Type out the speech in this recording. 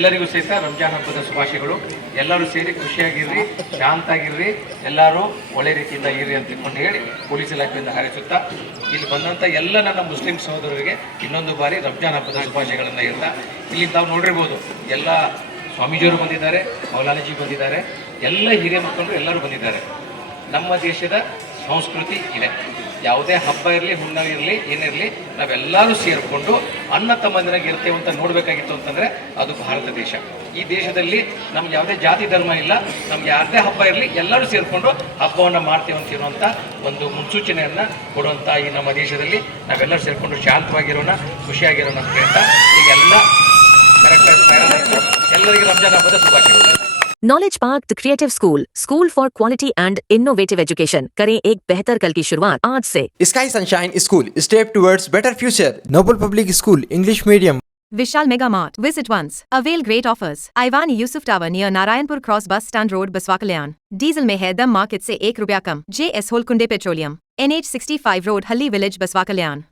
ಎಲ್ಲರಿಗೂ ಸಹಿತ ರಂಜಾನ್ ಹಬ್ಬದ ಶುಭಾಶಯಗಳು. ಎಲ್ಲರೂ ಸೇರಿ ಖುಷಿಯಾಗಿರ್ರಿ, ಶಾಂತಾಗಿರ್ರಿ, ಎಲ್ಲರೂ ಒಳ್ಳೆ ರೀತಿಯಿಂದ ಇರ್ರಿ ಅಂತ ತಿಳ್ಕೊಂಡು ಹೇಳಿ ಪೊಲೀಸ್ ಇಲಾಖೆಯಿಂದ ಹಾರೈಸುತ್ತಾ ಇಲ್ಲಿ ಬಂದಂಥ ಎಲ್ಲ ನನ್ನ ಮುಸ್ಲಿಂ ಸಹೋದರರಿಗೆ ಇನ್ನೊಂದು ಬಾರಿ ರಂಜಾನ್ ಹಬ್ಬದ ಶುಭಾಶಯಗಳನ್ನು ಹೇಳ್ತಾ, ಇಲ್ಲಿ ತಾವು ನೋಡಿರ್ಬೋದು ಎಲ್ಲ ಸ್ವಾಮೀಜಿಯವರು ಬಂದಿದ್ದಾರೆ, ಮೌಲಾನಾಜಿ ಬಂದಿದ್ದಾರೆ, ಎಲ್ಲ ಹಿರಿಯ ಮಕ್ಕಳು ಎಲ್ಲರೂ ಬಂದಿದ್ದಾರೆ. ನಮ್ಮ ದೇಶದ ಸಂಸ್ಕೃತಿ ಇದೆ. ಯಾವುದೇ ಹಬ್ಬ ಇರಲಿ, ಹುಣ್ಣಿಮೆ ಇರಲಿ, ಏನಿರಲಿ, ನಾವೆಲ್ಲರೂ ಸೇರಿಕೊಂಡು ಅಣ್ಣ ತಮ್ಮಂದಿರಾಗಿ ಇರ್ತೇವೆ ಅಂತ ನೋಡಬೇಕಾಗಿತ್ತು ಅಂತಂದರೆ ಅದು ಭಾರತ ದೇಶ. ಈ ದೇಶದಲ್ಲಿ ನಮ್ಗೆ ಯಾವುದೇ ಜಾತಿ ಧರ್ಮ ಇಲ್ಲ. ನಮ್ಗೆ ಯಾವುದೇ ಹಬ್ಬ ಇರಲಿ ಎಲ್ಲರೂ ಸೇರಿಕೊಂಡು ಹಬ್ಬವನ್ನು ಮಾಡ್ತೇವೆ ಅಂತ ಇರುವಂಥ ಒಂದು ಮುನ್ಸೂಚನೆಯನ್ನು ಕೊಡುವಂಥ ಈ ನಮ್ಮ ದೇಶದಲ್ಲಿ ನಾವೆಲ್ಲರೂ ಸೇರಿಕೊಂಡು ಶಾಂತವಾಗಿರೋಣ, ಖುಷಿಯಾಗಿರೋಣ ಅಂತ ಹೇಳ್ತಾ ಈಗೆಲ್ಲ ಕರೆಕ್ಟಾಗಿ ತಯಾರಾಯಿತು. ಎಲ್ಲರಿಗೂ ರಂಜಾನ್ ಹಬ್ಬದ ಶುಭಾಶಯಗಳು. Knowledge Park the creative school for quality and innovative education. करें एक बेहतर कल की शुरुआत आज से। Sky Sunshine School, step towards better future. Noble Public School, English medium. Vishal Mega Mart. Visit once. Avail great offers. Ivan Yusuf Tower near Narayanpur Cross Bus Stand Road, Baswakalyan. Diesel में है दम market से ₹1 कम. JS Holkunde Petroleum. NH 65 Road, Halli Village, Baswakalyan.